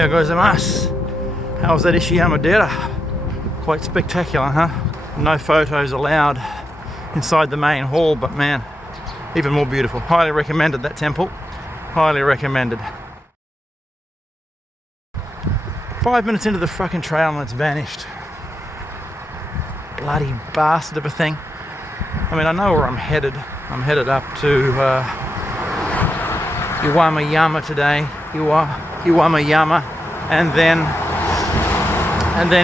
Ohayou gozaimasu. How was that Ishiyamadera? Quite spectacular, huh? No photos allowed inside the main hall, but man, even more beautiful. Highly recommended that temple. Highly recommended. 5 minutes into the fucking trail and it's vanished. Bloody bastard of a thing. I mean, I know where I'm headed. I'm headed up to Iwama-yama today. Iwama-yama, and then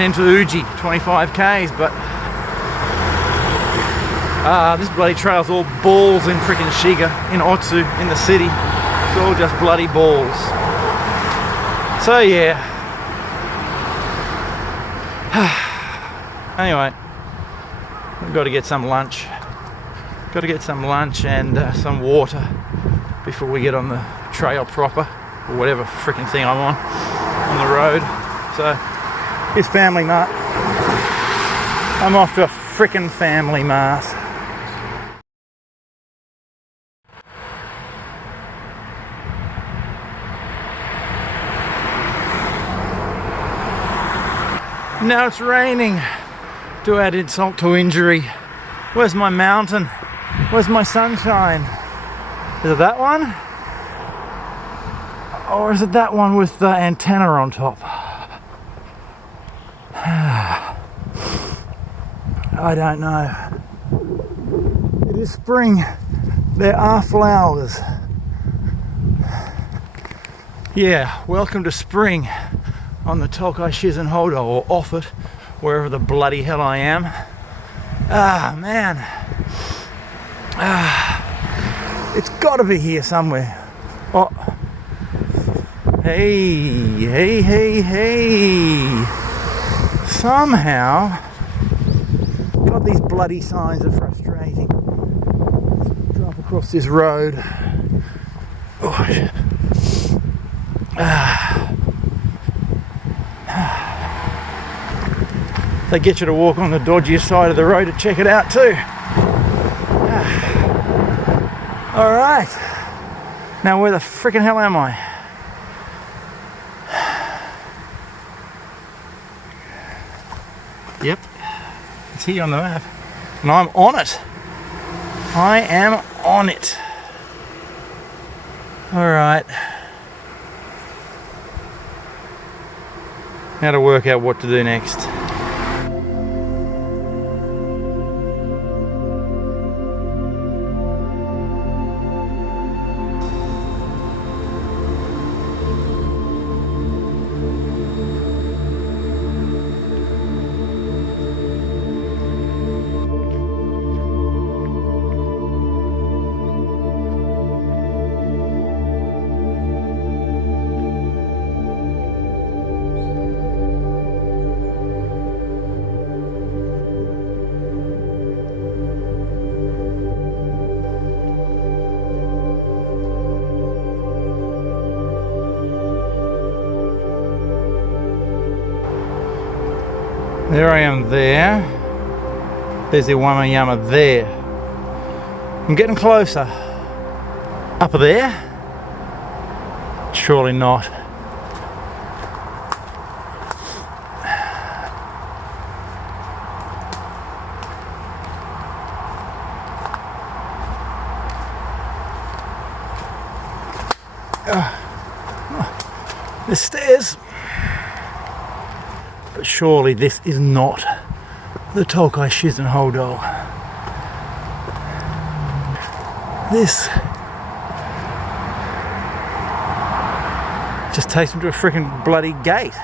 into Uji, 25 k's, but this bloody trail's all balls in freaking Shiga, in Otsu, in the city. It's all just bloody balls. So yeah. Anyway, we've got to get some lunch. Got to get some lunch and some water before we get on the trail proper, or whatever freaking thing I'm on the road. So, here's Family Mart. I'm off to a freaking Family Mart. Now it's raining. To add insult to injury. Where's my mountain? Where's my sunshine? Is it that one? Or is it that one with the antenna on top? I don't know. It is spring. There are flowers. Yeah, welcome to spring on the Tokai Shizen Hodo, or off it, wherever the bloody hell I am. Ah, man. It's got to be here somewhere. Oh. Hey. Somehow, God, these bloody signs are frustrating. Let's drop across this road. Oh. They get you to walk on the dodgiest side of the road to check it out too. Alright. Now where the frickin' hell am I? Yep. It's here on the map. And I'm on it. I am on it. Alright. Now to work out what to do next. There I am there. There's the Iwama-yama there. I'm getting closer. Up there? Surely not. The stairs. But surely this is not the Tokai Shizen Hodo. This just takes me to a freaking bloody gate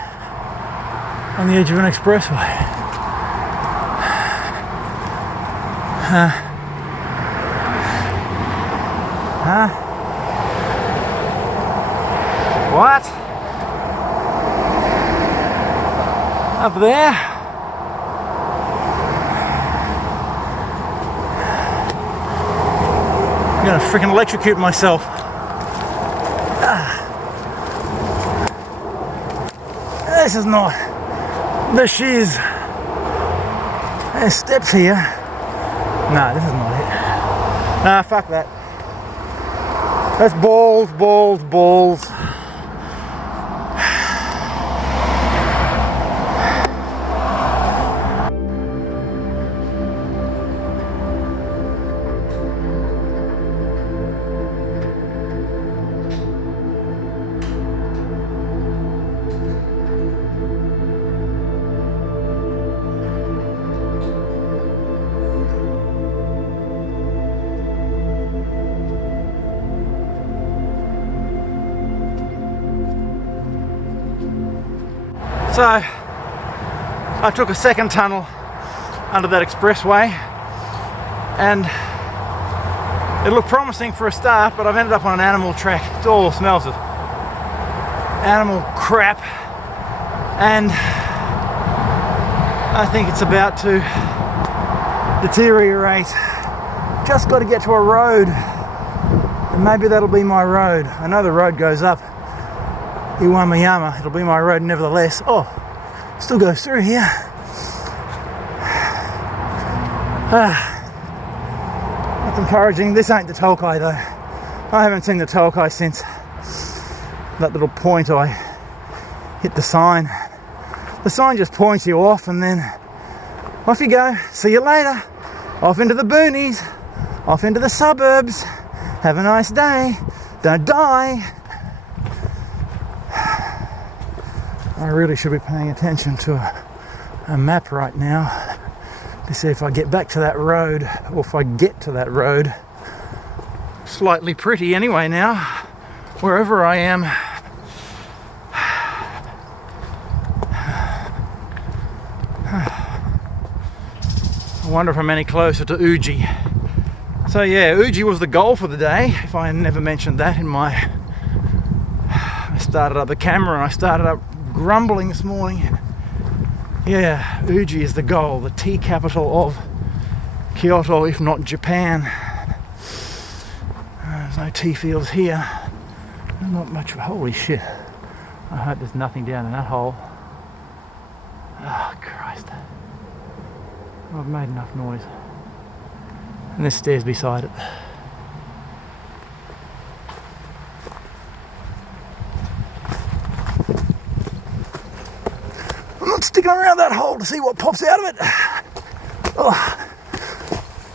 on the edge of an expressway. Huh? What? Up there? I'm gonna freaking electrocute myself. This is not the shiz. There's steps here. No, this is not it. Nah, fuck that. That's balls. So I took a second tunnel under that expressway, and it looked promising for a start, but I've ended up on an animal track. It all smells of animal crap, and I think it's about to deteriorate. Just got to get to a road, and maybe that'll be my road. I know the road goes up Iwamiyama. It'll be my road nevertheless. Oh, still goes through here. That's encouraging. This ain't the Tokai though. I haven't seen the Tokai since that little point I hit the sign. The sign just points you off, and then off you go. See you later. Off into the boonies, off into the suburbs. Have a nice day. Don't die. I really should be paying attention to a map right now to see if I get back to that road, or if I get to that road. Slightly pretty anyway now, wherever I am. I wonder if I'm any closer to Uji. So yeah, Uji was the goal for the day, if I never mentioned that in my... I started up the camera and I started up grumbling this morning. Yeah, Uji is the goal, the tea capital of Kyoto, if not Japan. There's no tea fields here. Not much of... Holy shit. I hope there's nothing down in that hole. Oh, Christ. I've made enough noise. And there's stairs beside it. I'm not sticking around that hole to see what pops out of it.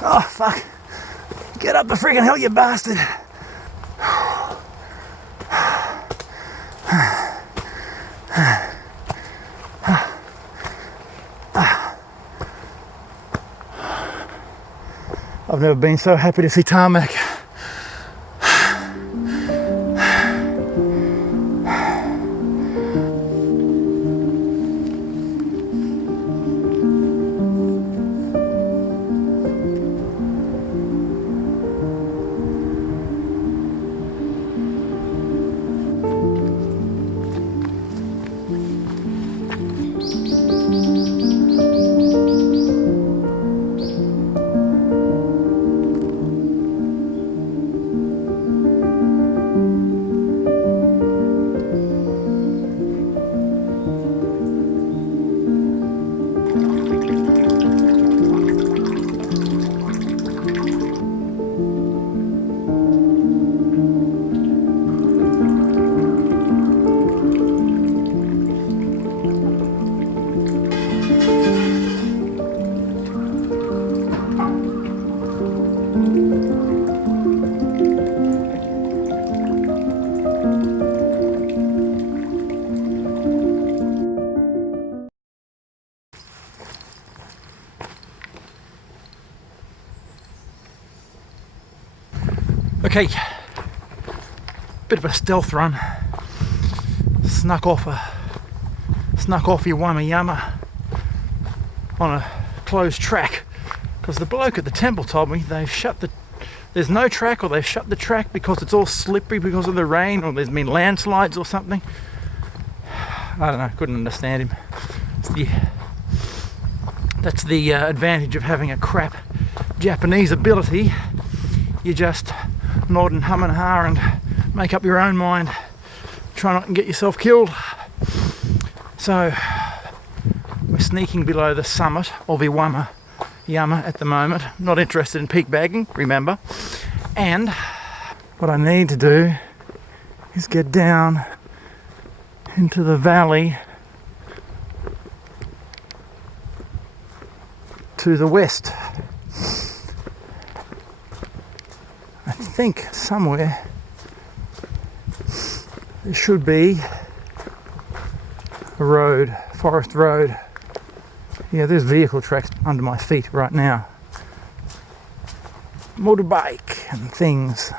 Oh, fuck. Get up the friggin' hill, you bastard. I've never been so happy to see tarmac. Okay, bit of a stealth run. Snuck off Iwamiyama on a closed track, because the bloke at the temple told me there's no track, or they've shut the track because it's all slippery because of the rain, or there's been landslides or something. I don't know, couldn't understand him. That's the advantage of having a crap Japanese ability. You just nod and hum and ha and make up your own mind. Try not to get yourself killed. So we're sneaking below the summit of Iwamiyama at the moment. Not interested in peak bagging, remember. And what I need to do is get down into the valley to the west. I think somewhere there should be a road, forest road. Yeah, there's vehicle tracks under my feet right now. Motorbike and things.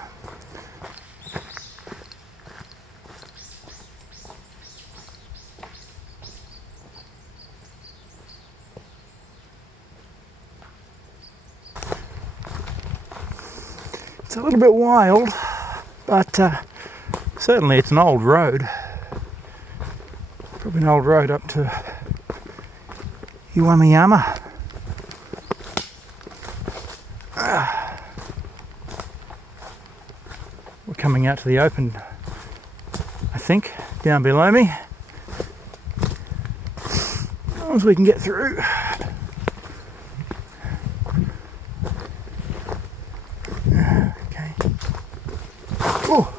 a little bit wild, but certainly it's an old road. Probably an old road up to Ishiyamadera. We're coming out to the open, I think, down below me. As long as we can get through. Okay. Oh.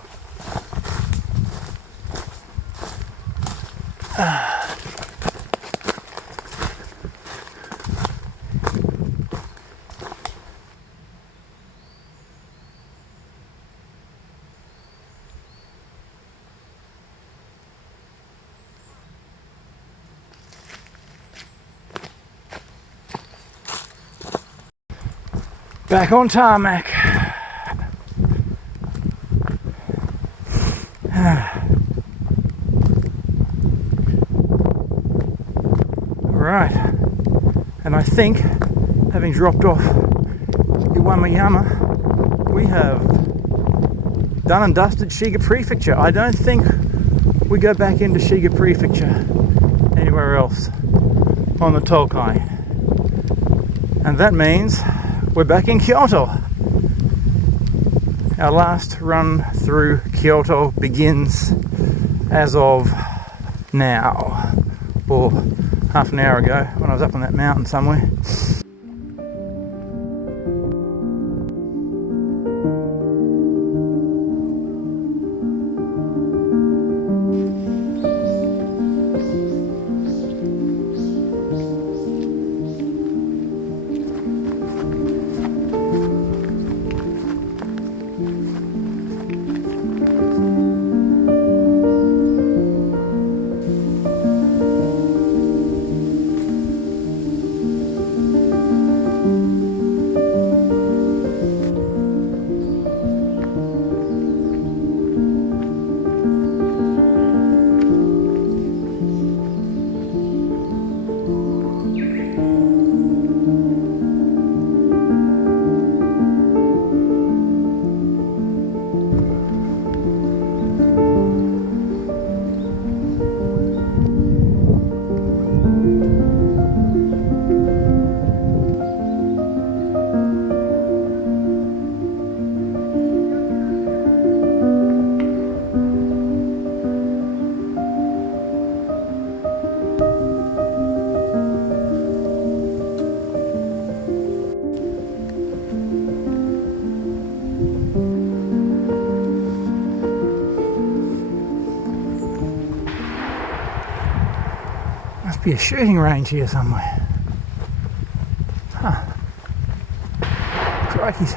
Back on tarmac. Alright, and I think, having dropped off Ishiyamadera, we have done and dusted Tsuge Prefecture. I don't think we go back into Tsuge Prefecture anywhere else on the Tokai. And that means we're back in Kyoto. Our last run through Kyoto begins as of now, or half an hour ago when I was up on that mountain somewhere. Must be a shooting range here somewhere. Huh. Crikeys.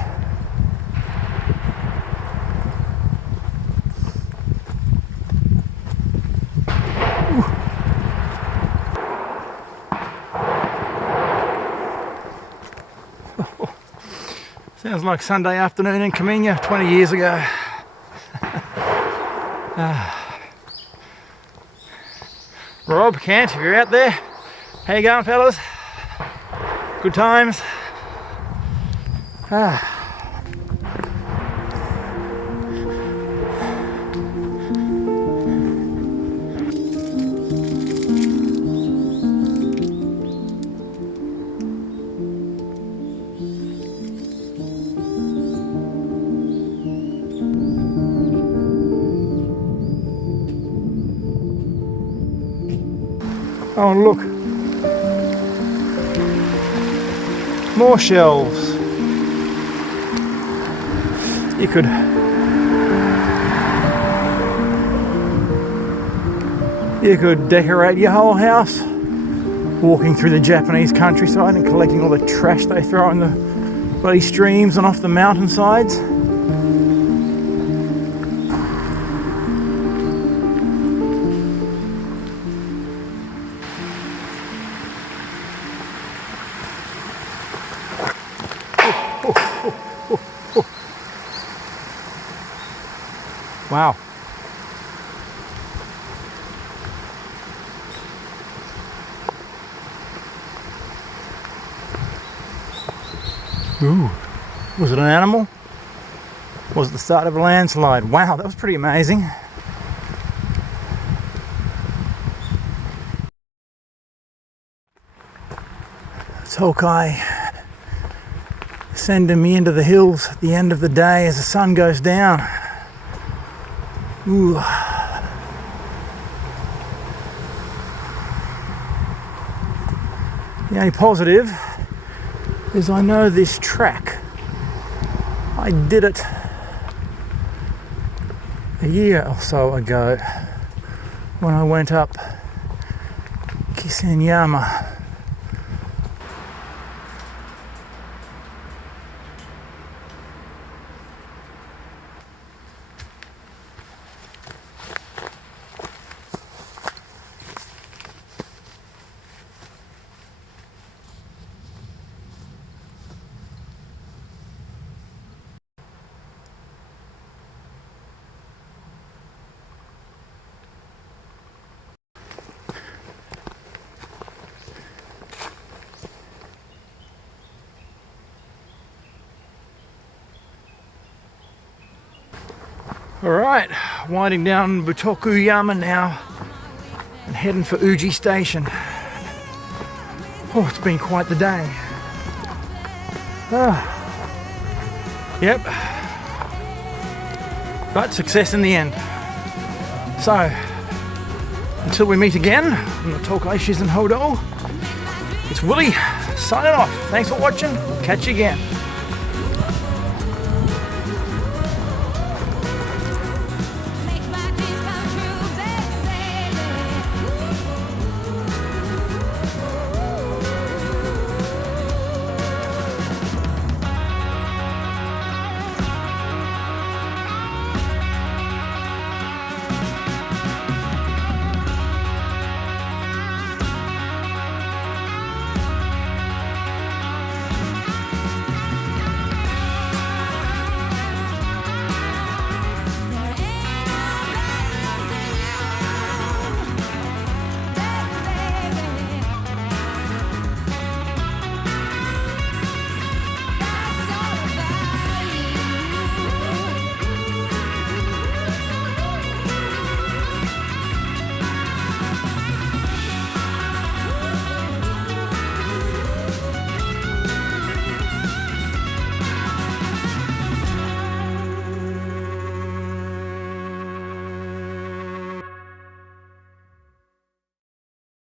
Sounds like Sunday afternoon in Camino 20 years ago. Rob, Kent, if you're out there, how you going, fellas? Good times? Oh, look. More shelves. You could decorate your whole house walking through the Japanese countryside and collecting all the trash they throw in the bloody streams and off the mountainsides. Wow. Ooh, was it an animal? was the start of a landslide. Wow, that was pretty amazing. Tokai sending me into the hills at the end of the day as the sun goes down. Ooh. The only positive is I know this track. I did it a year or so ago when I went up Kisenyama. Alright, winding down Butokuyama now and heading for Tsuge Station. Oh, it's been quite the day. Yep. But success in the end. So, until we meet again on the Tokai Shizen Hodo, it's Willie signing off. Thanks for watching. We'll catch you again.